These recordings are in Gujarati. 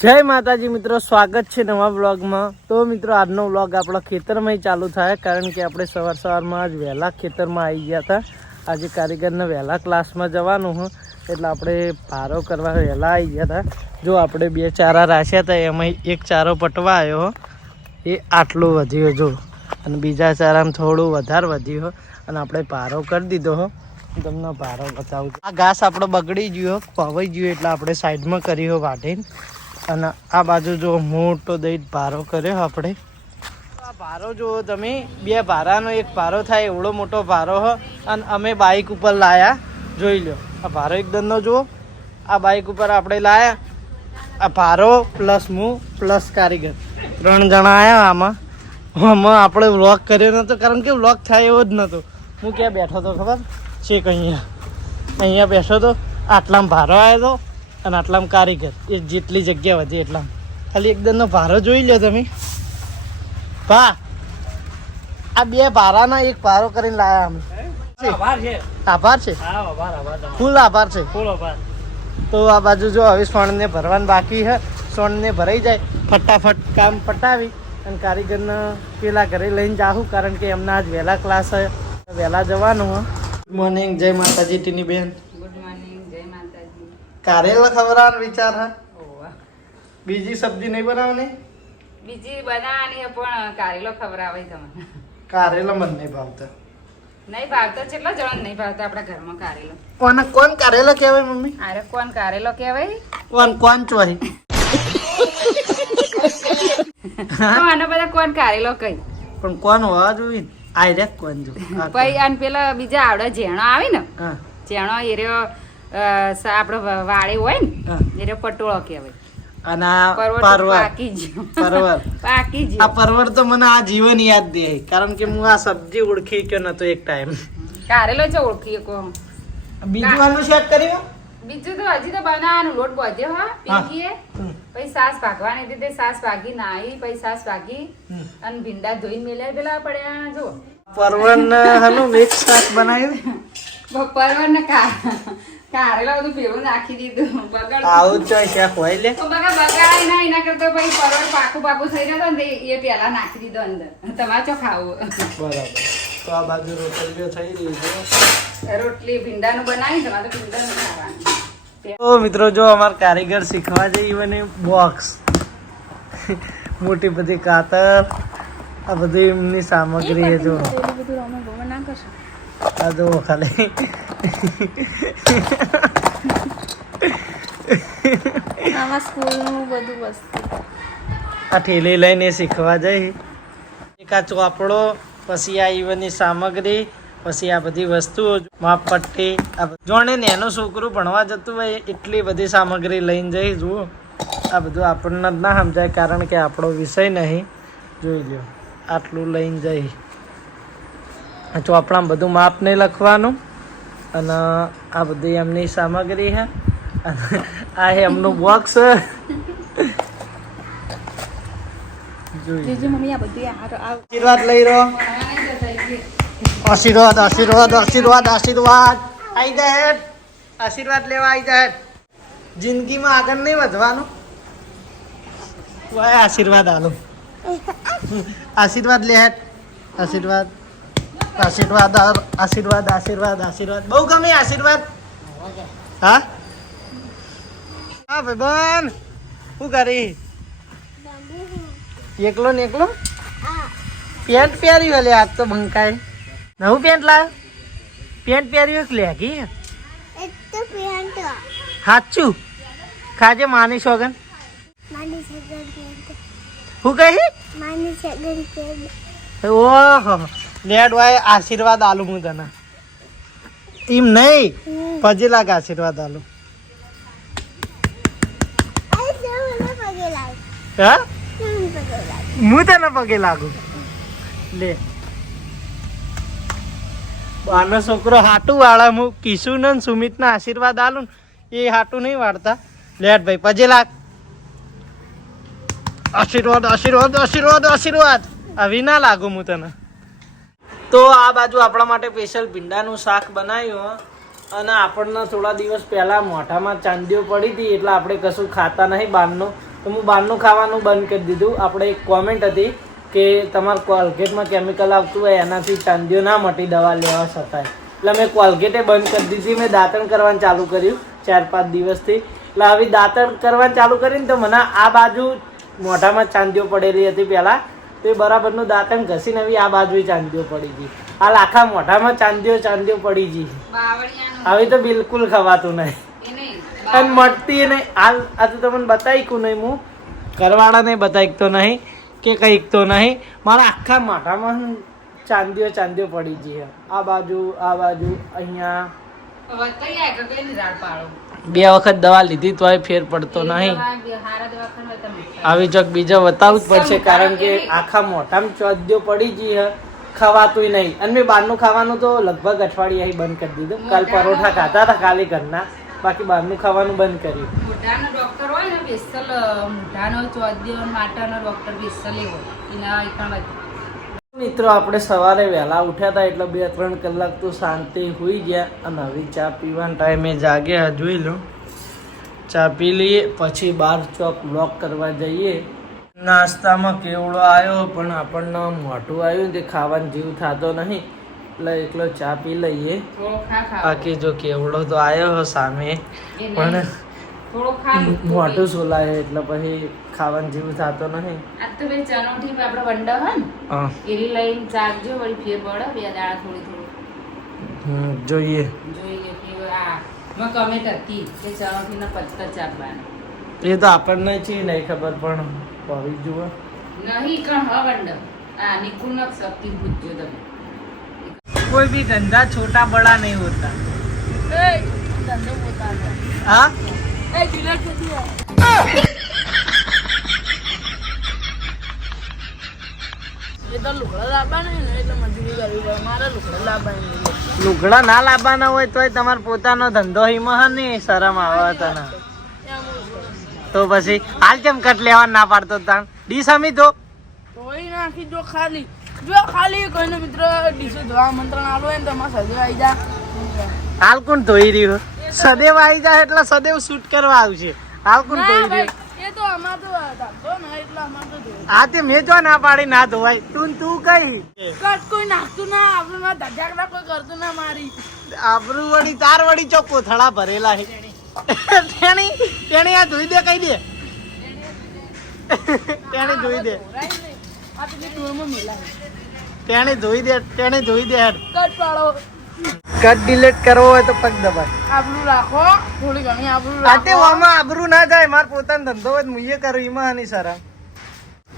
જય માતાજી મિત્રો, સ્વાગત છે નવા વ્લોગમાં। તો મિત્રો આજનો વ્લોગ આપણો ખેતરમાં ચાલુ થાય, કારણ કે આપણે સવારમાં આજ વહેલા ખેતરમાં આવી ગયા હતા। આજે કારીગરને વહેલા ક્લાસમાં જવાનું હોય એટલે આપણે પારો કરવા વહેલા આવી ગયા હતા। જો આપણે 2 ચારા રાખ્યા હતા, એમાં એક ચારો પટવા આવ્યો, એ આટલું વધ્યો જો, અને બીજા ચારામાં થોડું વધારે વધ્યું અને આપણે પારો કરી દીધો હો। તમને પારો બતાવું છું। આ ઘાસ આપણો બગડી ગયો, પવાઈ ગયો, એટલે આપણે સાઈડમાં કર્યો વાટીને। અને આ બાજુ જો મોટો દઈ ભારો કર્યો આપણે। આ ભારો જુઓ તમે, 2 ભારાનો એક ભારો થાય એવડો મોટો ભારો હ। અને અમે બાઇક ઉપર લાયા, જોઈ લો આ ભારો એકદમનો જુઓ। આ બાઇક ઉપર આપણે લાયા, આ ભારો પ્લસ હું પ્લસ કારીગર 3 જણા આવ્યા। આમાં આપણે વ્લોગ કર્યો નહોતો, કારણ કે વ્લોગ થાય એવો જ નહોતો। હું ક્યાં બેઠો હતો ખબર છે? અહીંયા બેઠો હતો, આટલામાં ભારો આવ્યો હતો અને આટલામાં કારીગર, એ જેટલી જગ્યા વધી એટલામાં ખાલી એકદમનો ભારો જોઈ લો તમે। ભા આ 2 ભારાના એક ભારો કરીને લાયા અમે। આભાર છે, ફૂલ આભાર છે। તો આ બાજુ જો હવે સોણને ભરવાનું બાકી છે, સોણને ભરાઈ જાય ફટાફટ કામ પટાવી અને કારીગરને પેલા ઘરે લઈને જાઉં, કારણ કે એમના આજ વહેલા ક્લાસ છે, વહેલા જવાનું હોય। ગુડ મોર્નિંગ, જય માતાજી ટીની બેન। કારેલા ખવડાવવાનો વિચાર હે? બીજી સબ્જી નહીં બનાવવાની? બીજી બનાવવાની પણ કારેલો ખવડાવે તમને? કારેલા મને નહીં ભાવતા। નહીં ભાવતો? કેટલા જણ નહીં ભાવતા આપણા ઘરમાં કારેલો? કોણ કારેલા કહેવાય મમ્મી? અરે કોણ કારેલો કહેવાય? કોણ ચોહી? આને બધા કોણ કારેલો કઈ? પણ કોણ હોવા જોઈએ? આયરે કોણ જો પછી અને પેલા બીજા આવડે જેણો આવે ને, જેણો એર્યો આપડે વાળી હોય ને, એર્યો પટોળો કહેવાય। અને પરવર પાકી ગયો। આ પરવર તો મને આ જીવન યાદ દે, કારણ કે હું આ સબ્જી ઓળખી ગયો નતો એક ટાઈમ। કારેલો છે ઓળખી કો? બીજું આનું શેક કર્યું? બીજું તો હજી તો બનાવવાનું, લોટ બાંધ્યો હા પીકીએ, પછી સાસ ભાગવાની દીધી, સાસ ભાગી નાઈ, પછી સાસ ભાગી અને ભીંડા ધોઈને મેલ્યા પેલા પડ્યા જો। પરવર ને હનું મિક્સ શાક બનાવ્યું? પરવર ને કારેલા બધું ભેળું નાખી દીધું। બગાડ આવું ચોય શેક હોય લે, બગાડાય ના, એના કરતા પછી પરવર પાકું થઈ ગયો ને એ પેલા નાખી દીધો અંદર। તમારે ચો ખાવું? બરાબર। તો આ બાજુ રોટલીઓ થઈ રહી છે, રોટલી ભીંડાનું બનાવી, તમારે તો ભીંડાનું ખાવાનું। તો મિત્રો જો અમારા કારીગર શીખવા જઈએ મને બોક્સ, મોટી બધી કાતર, આ બધી એમની સામગ્રી છે। જો આ જો ખાલી આ ઠેલી લઈને શીખવા જઈ। એક આ ચોપડો, પછી આ ઈવનની સામગ્રી, પછી આ બધી વસ્તુઓ, માપપટ્ટી, આ જોણે નેનો છોકરું ભણવા જતું હોય એટલી બધી સામગ્રી લઈને જઈ। જુઓ આ બધું આપણને જ ના સમજાય, કારણ કે આપણો વિષય નહીં। જોઈ લો આટલું લઈને જઈ। ચોપડામાં બધું માપ નહીં લખવાનું, અને આ બધી એમની સામગ્રી છે, આ એમનું બોક્સ। આશીર્વાદ લઈ રહ્યો, આશીર્વાદ આશીર્વાદ આશીર્વાદ આશીર્વાદ આવી જાય, આશીર્વાદ લેવા આવી જાય। જિંદગીમાં આગળ નહીં વધવાનું, આશીર્વાદ આલો, આશીર્વાદ લે હેઠ, આશીર્વાદ આશીર્વાદ આશીર્વાદ આશીર્વાદ આશીર્વાદ। બહુ ગમે આશીર્વાદ? હા હા ભાઈબંધ, શું કરી? એકલો ને એકલો પેન્ટ પહેર્યું? હલે આજ તો બંકાય નવું પેન્ટ લાવ, પેન્ટ પહેર્યું કે લેગી? સાચું ખાજે માની સોગન। શું કહી? ઓહો લેડ વાય આશીર્વાદ આલુ હું તને, એમ નહીં પજે લાગ આશીર્વાદ આલુ। હા હું તને પગે લાગુ લે। આનો છોકરો હાટું વાળા, હું કિશુ ને સુમિત ના આશીર્વાદ આલુ ને એ હાટું નહીં વાળતા। લેટ ભાઈ પજે લાગ, આશીર્વાદ આશીર્વાદ આશીર્વાદ આશીર્વાદ। આવી ના લાગુ હું તને। તો આ બાજુ આપણા માટે સ્પેશિયલ ભીંડાનું શાક બનાવ્યું, અને આપણને થોડા દિવસ પહેલા મોઢામાં ચાંદીઓ પડી હતી એટલે આપણે કશું ખાતા નહીં બહારનું, તો હું બહારનું ખાવાનું બંધ કરી દીધું. આપણે એક કોમેન્ટ હતી કે તમારા કોલગેટમાં કેમિકલ આવતું હોય એનાથી ચાંદીઓ ના મટી દવા લેવા છતાંય, એટલે મેં કોલગેટે બંધ કરી દીધી. મેં દાંતણ કરવાનું ચાલુ કર્યું 4-5 દિવસથી. એટલે આવી દાંતણ કરવાનું ચાલુ કરીને તો મને આ બાજુ મોઢામાં ચાંદીઓ પડેલી હતી પહેલાં, તો એ બરાબરનું દાંતણ ઘસીને આવી આ બાજુ ચાંદીઓ પડી ગઈ. હાલ આખા મોઢામાં ચાંદીઓ પડી ગઈ. આવી તો બિલકુલ ખવાતું નહીં અને મળતી નહીં. હાલ આ તો તમને બતાવી નહીં, હું કરવાળાને બતાવી તો નહીં કે કંઈક તો નહીં, મારા આખા મોઢામાં ચાંદીઓ પડી ગઈ. આ બાજુ અહીંયા 2 વખત દવા લીધી તોય ફેર પડતો નહીં. આવી ચોક બીજો બતાવવું જ પડશે, કારણ કે આખા મોઢામાં ચાંદીઓ પડી ગઈ, ખવાતું નહીં. અને મેં બહારનું ખાવાનું તો લગભગ અઠવાડિયે બંધ કરી દીધું. કાલ પરોઠા ખાતા હતા ખાલી ઘરના, બાકી બહારનું ખાવાનું બંધ કર્યું. મોઢાનો ડોક્ટર હોય ને સ્પેશિયલ મોઢાનો ચોદ્યો માટાનો ડોક્ટર સ્પેશિયલ એવો એના પણ મિત્રો આપણે સવારે વહેલા ઉઠ્યા હતા એટલે 2-3 કલાક તો શાંતિ હોઈ ગયા. અને હવે ચા પીવાના ટાઈમે જાગ્યા. જોઈ લો, ચા પી લઈએ પછી બહાર ચોક બ્લોક કરવા જઈએ. નાસ્તામાં કેવડો આવ્યો પણ આપણને મોઢું આવ્યું તે ખાવાનું જીવ થતો નહીં, એટલે એકલો ચા પી લઈએ. બાકી જો કેવડો તો આવ્યો સામે પણ મોઢું સોલાય એટલે પછી ખાવાનું જીવ થતો નહીં. આ તો બે ચણોઠી આપણે વંડા હોય ને એરી લઈને ચાખજો, વળી ફેર પડે 2 દાડા થોડી જોઈએ કે આ માં કમેન્ટ હતી કે ચણોઠીના પત્તા ચાખવાના. એ તો આપણને છે નહીં ખબર, પણ ભાવી જુઓ નહીં કણ હ વંડા આ નિકુલના શક્તિ પૂછજો તમે. कोई भी धंधा छोटा बड़ा नहीं होता. ધંધો પોતાનો हाँ લુગડા ના લાવવાના હોય તોય તમારો પોતાનો ધંધો હિમાં ને શરમ આવે તને તો પછી હાલ કેમ કટ લેવા ના પાડતો તાણ ડીશ અમી તો ધોઈ નાખી જો ખાલી કોઈને મિત્ર ડીશો ધોવા મંત્રણ આલો હોય ને તમારે સદેવ આવી જા. હાલ કોણ ધોઈ રહ્યું? સદેવ આવી જાય એટલે સદેવ શૂટ કરવા આવશે. હાલ કોણ ધોઈ રહ્યું? એ તો અમાર તો ધંધો ને એટલે અમાર તો ધોઈ. હા તે મેં જો ના પાડી ના ધોવાય. તું કઈ કટ કોઈ નાખતું ના, આપણું ના ધજાકડા કોઈ કરતું ના. મારી આબરૂ વળી તાર વળી ચો કોથળા ભરેલા છે. તેણી આ ધોઈ દે, કઈ દે તેણી ધોઈ દે, આ પેલી ડોળમાં મેલા તેણી ધોઈ દે હેડ. કટ પાડો. કટ ડિલીટ કરવો હોય તો પગ દબાય. આબરૂ રાખો, થોડી ઘણી આબરૂ આતે ઓમાં આબરૂ ના જાય. માર પોતાનો ધંધો હોય મુઈએ કરું ઈમાં આની સારા.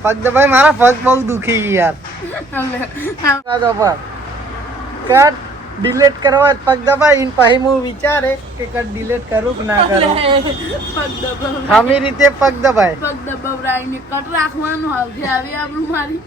પગ દબાય, મારા પગ બહુ દુખી ગઈ યાર. કટ ડિલીટ કરવા હોય પગ દબાય. ઇન પછી હું વિચારે કે કટ ડિલીટ કરું કે ના કરું. પગ દબાવ આમી રીતે પગ દબાય. પગ દબાવરાઈને કટ રાખવાનું આવશે. આવી આબરૂ મારી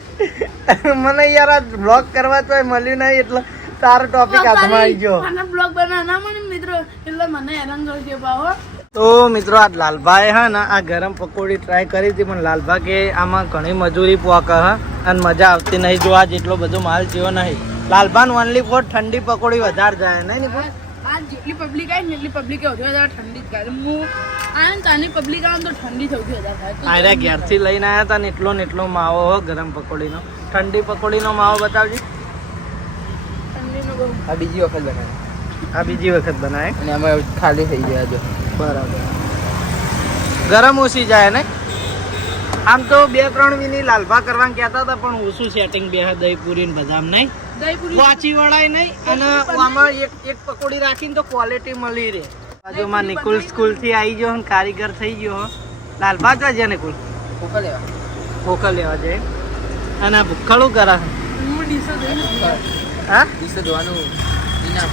મને યાર આ બ્લોગ કરવા તો મળ્યું નહીં એટલે તારો ટોપિક હાથમાં આવી ગયો. આના બ્લોગ બનાવવા ના મને મિત્રો, એટલે મને હેરાન કરજો બાવો. તો મિત્રો આ લાલભાઈ હા ને આ ગરમ પકોડી ટ્રાય કરી હતી, પણ લાલભા કે આમાં ઘણી મજૂરી પોકે હા અને મજા આવતી નહીં. જો આ જેટલો બધો માલ જેવો નહીં. લાલભાન ઓનલી ફોર ઠંડી પકોડી વધારે જાય નહીં ને. આ જેટલી પબ્લિક આવી ને એટલી પબ્લિક સૌથી વધારે ઠંડી જ ખાય. હું આ ને તાની પબ્લિક આવે તો ઠંડી સૌથી વધારે ખાય. આરે ઘેરથી લઈને આવ્યા હતા ને એટલો ને એટલો માવો હો ગરમ પકોડીનો. ઠંડી પકોડીનો માવો બતાવજો. ઠંડીનો બહુ આ બીજી વખત બનાવે, આ બીજી વખત બનાવે અને આમાં ખાલી થઈ ગયા જો. બરાબર. ગરમ ઓછી જાય ને. આમ તો 2-3 મિનિટ લાલભા કરવાનું કહેતા હતા પણ ઓછું સેટિંગ બે દહીં પૂરી ને બદામ નહીં, દહીંપુરી વાંચી વળાય નહીં. અને આમાં એક પકોડી રાખીને તો ક્વોલિટી મળી રહે. બાજુમાં નિકુલ સ્કૂલ થી આવી ગયો ને કારીગર થઈ ગયો. લાલભા તો છે નિકુલ ભૂકા લેવા ભોકા લેવા જાય અને આ ભૂખડું કરે. હું ડીશો દઈને હા ડીશ ધોવાનું ઇનામ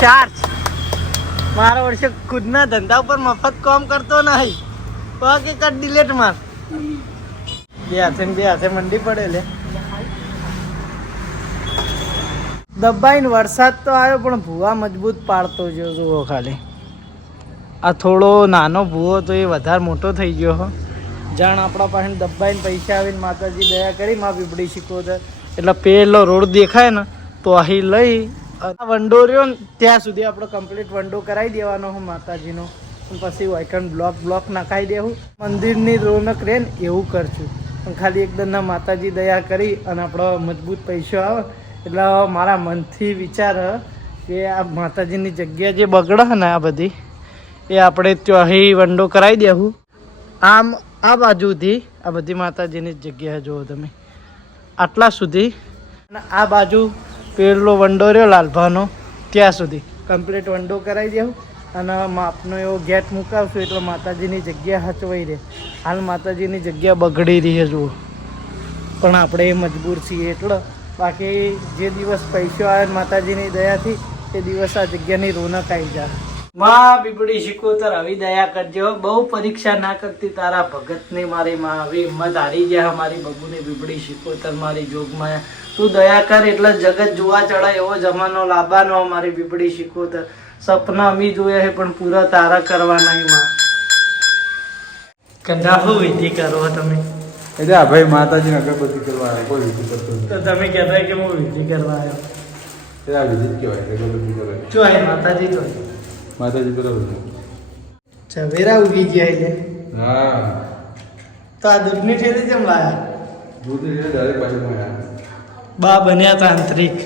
ચાર્જ. મારા વર્ષે ખુદના ધંધા ઉપર મફત કામ કરતો નહીં. પગ એક જ ડિલેટ માર. બે હાથે મંડી પડે લે. દબાઈને વરસાદ તો આવ્યો પણ ભૂવા મજબૂત પાડતો જો જુઓ ખાલી. આ થોડો નાનો ભૂવો તો એ વધારે મોટો થઈ ગયો હો. જાણ આપણા પાસે દબાઈને પૈસા આવીને માતાજી દયા કરી માં પીપળી શીખવો એટલે પેલો રોડ દેખાય ને તો અહીં લઈ વંડો રહ્યો ને ત્યાં સુધી આપણો કમ્પ્લીટ વંડો કરાવી દેવાનો હું માતાજીનો. પછી વાયકન બ્લોક નાખાઈ દેવું, મંદિરની રોનક રહે ને એવું કરશું. પણ ખાલી એકદમના માતાજી દયા કરી અને આપણો મજબૂત પૈસો આવે એટલે મારા મનથી વિચાર કે આ માતાજીની જગ્યા જે બગડે ને આ બધી એ આપણે ત્યાંથી વંડો કરાવી દેવું. આમ આ બાજુથી આ બધી માતાજીની જગ્યા જુઓ તમે આટલા સુધી, અને આ બાજુ પેલો વંડો રહ્યો લાલભાનો ત્યાં સુધી કમ્પ્લીટ વંડો કરાવી દેવું અને માપનો એવો ગેટ મુકાવશું એટલે માતાજીની જગ્યા હચવાઈ રહે. હાલ માતાજીની જગ્યા બગડી રહી છે જુઓ, પણ આપણે એ મજબૂર છીએ એટલે. બાકી જે દિવસ પૈસો આવે માતાજીની દયાથી તે દિવસ આ જગ્યાની રોનક આવી જાય. માં બીબડી શીખોતર આવી દયા કરજો, બહુ પરીક્ષા ના કરતી તારા ભગતની મારી માં આવી હિંમત હારી ગયા મારી બબુની બીબડી શીખોતર મારી જોગમાં તું દયા કર એટલે જગત જોવા ચડાય એવો જમાનો લાવવાનો મારી બીબડી શીખોતર. સપના અમી જોયા છે પણ પૂરા તારા કરવાના માં. કદાહો વિધિ કરો તમે એટલે આ ભાઈ માતાજીને અગરબત્તી કરવા આવ્યા, કોઈ વિધિ કરતો નથી. તો તમે કહેતા કે હું વિધિ કરવા આવ્યો. એટલે આ વિધિ જ કહેવાય, અગરબત્તી કરે. જો હે માતાજી જો માતાજી બરાબર છે. ઝવેરા ઉગી ગયા છે. હા તો આ દૂધની થેલી કેમ લાયા? દૂધ એટલે દરેક બાજુમાં બા બન્યા તાંત્રિક.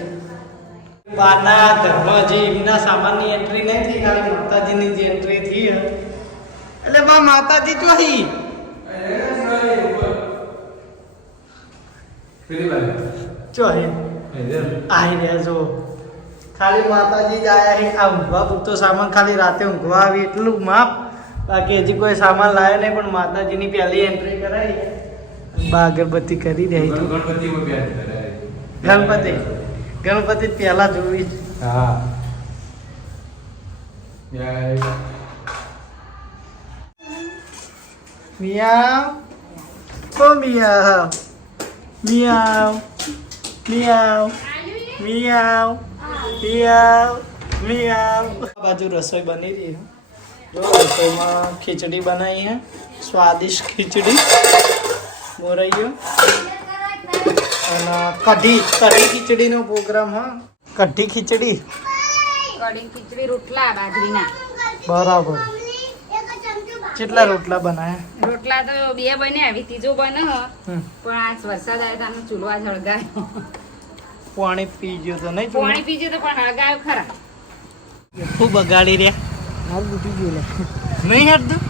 બાના ઘરમાં જે એમના સામાનની એન્ટ્રી નહીં થઈ, ખાલી માતાજીની જે એન્ટ્રી થઈ એટલે બા માતાજી તો હી પેલી બાજુ જો હી આઈ રહ્યા જો ખાલી માતાજી જ આયા હી. આ ઊંઘવા પૂરતો સામાન ખાલી રાતે ઊંઘવા આવી એટલું માપ, બાકી હજી કોઈ સામાન લાવ્યો નહીં. પણ માતાજીની પહેલી એન્ટ્રી કરાવી બા અગરબત્તી કરી રહી. ગણપતિમાં બેન કરે. ગણપતિ પહેલા જોવી. હા મિયાવ ઓ મિયાવ મિયાવ મિયાવ મિયાવ મિયાવ મિયાવ. આ બાજુ રસોઈ બની રહી છે. જો રસોઈમાં ખીચડી બનાવી છે, સ્વાદિષ્ટ ખીચડી મોરૈયો અને કઢી ખીચડીનો પ્રોગ્રામ. હા કઢી ખીચડી કઢી ખીચડી રોટલા બાજરીના. બરાબર. કેટલા રોટલા બનાયા? રોટલા તો 2 બન્યા, હવે ત્રીજો બને હ. હમ. પણ આજ વરસાદ આવ્યો તો આનો ચૂલો આજ હળગાયો. પાણી પી ગયો તો નહીં? પાણી પીજે તો પણ હળગાયો ખરા. ખૂબ બગાડી રહ્યા. મારું તૂટી ગયું લે. નહીં હટતું?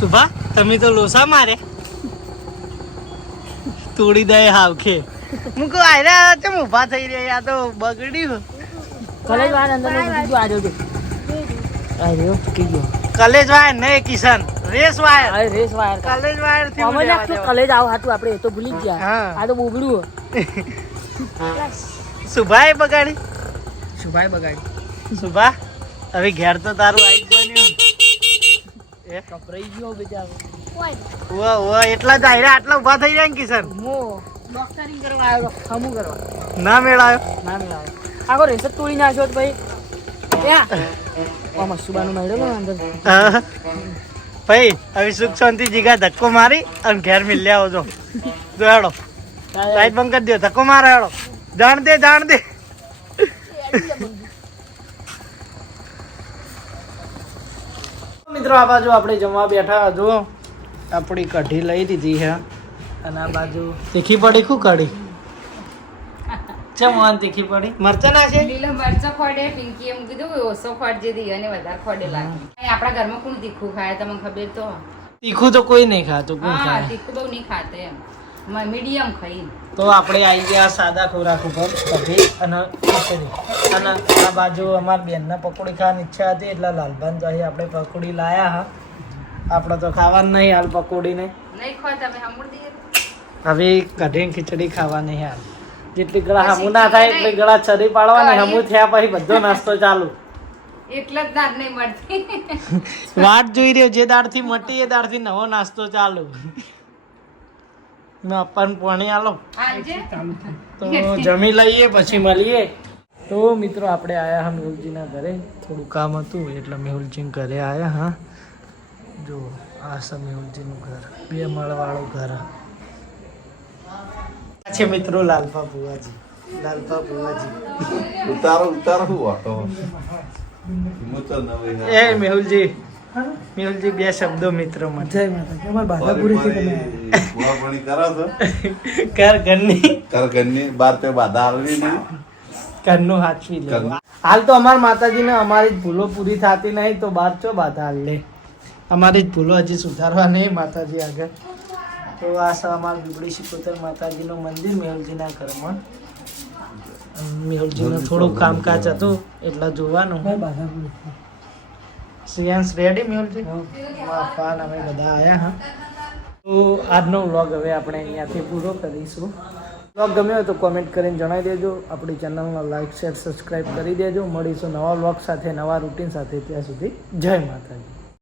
સુભા તમે તો લોસા મારે તોડી દે હાવખે. હું કહું આયરા ચમ ઊભા થઈ રહ્યા, આ તો બગડ્યું. કલેજ વાર અંદર તૂટી ગયું. આ જો આ રહ્યો તૂટી ગયો. કલેજ વાયર નહીં કિશન, રેસ વાયર. અરે રેસ વાયર કલેજ વાયર થી અમે નાખતું કલેજ આવ હાટું આપણે એ તો ભૂલી જ ગયા. હા. આ તો બોબડું સુભાએ બગાડી. શુભાઈ બગાડી સુભા હવે ઘેર તો તારું આઈ જ બન્યું. કપરાઈ ગયો બેચારો. ઓ એટલા જ આયરા આટલા ઊભા થઈ જાય ને કિશન. મો ડોક્ટરિંગ કરવા આવ્યો, ખમું કરવા ના મેળાયો. ના મેળાવે. આખો રેસ જ તોડી નાખ્યો તો ભાઈ. ત્યાં આમાં સુબાનું મળ્યો અંદર. હા. ભાઈ હવે સુખ શાંતિ જીગા ધક્કો મારી અને ઘેર મિલ્યા આવજો. જો હેડો લાઈટ બંધ કરી દો, ધક્કો મારે હેડો. જાણ દે મિત્રો. આ બાજુ આપણે જમવા બેઠા. જો આપણી કઢી લઈ દીધી છે અને આ બાજુ તીખી પડી. શું કઢી ચમ વાન તીખી પડી? મરચા ના છે? લીલો મરચો ખોડે, પિંકી એમ કીધું કે ઓછો ખોડજે દી અને વધારે ખોડે લાગે. આપણા ઘરમાં કોણ તીખું ખાય તમને ખબર તો? તીખું તો કોઈ નહીં ખાતું. કોણ હા, ખાય? તીખું બહુ નહીં ખાતે એમ, મીડિયમ ખાઈ. તો આપણે આવી ગયા સાદા ખોરાક ઉપર, કઢી અને ખીચડી. અને આ બાજુ અમારી બેનને પકોડી ખાવાની ઈચ્છા હતી એટલે લાલભાન તો અહીં આપણે પકોડી લાયા હા. આપણે તો ખાવાનું નહીં હાલ પકોડી નહીં. નહીં ખો તમે હમુરદી. હવે કઢી ખીચડી ખાવાની હાલ. જેટલી ગળા હમું ના થાય એટલી ગળા છરી પાડવાની. હમું થયા પછી બધો નાસ્તો ચાલુ. એટલે જ દાંત નહીં મળતી. વાટ જોઈ રહ્યો, જે દાળથી મટી એ દાળથી નવો નાસ્તો ચાલુ. મેં આપણને પાણી આલો આજે તો જમી લઈએ પછી મળીએ. તો મિત્રો આપણે આયા હા મેહુલજીના ઘરે. થોડું કામ હતું એટલે મેહુલજી ઘરે આયા. હા જો આ છે મેહુલજીનું ઘર, 2 માળવાળું ઘર. આ છે મિત્રો લાલપા બુવાજી. ઉતારો શું વાતો? એ મેહુલજી મેહુલજી બે શબ્દો મિત્રો માટે જય માતા અમાર બાધા પૂરી થઈ તમે પુરાપણી કરો છો કર ઘરની ઘરની બાર તે બાધા આવી નહીં ઘરનું હાચવી લેવું હાલ તો અમાર માતાજીને અમારી જ ભૂલો પૂરી થતી નહીં તો બાર ચો બાધા હાલ લે અમારી જ ભૂલો હજી સુધારવા નહીં માતાજી આગળ તો આ છે અમારું બીબડી શિકોતર માતાજીનું મંદિર મેહુલજીના ઘરમાં મેહુલજીનું થોડુંક કામકાજ હતું એટલે જોવાનું બાધા પૂરી શ્રેયાંશ રેડી મેહુલજી પાન અમે બધા આવ્યા હા તો આજનો વ્લોગ હવે આપણે અહીંયાથી પૂરો કરીશું વ્લોગ ગમ્યો હોય તો કોમેન્ટ કરીને જણાવી દેજો આપણી ચેનલમાં લાઈક શેર સબસ્ક્રાઈબ કરી દેજો મળીશું નવા વ્લોગ સાથે નવા રૂટીન સાથે ત્યાં સુધી જય માતાજી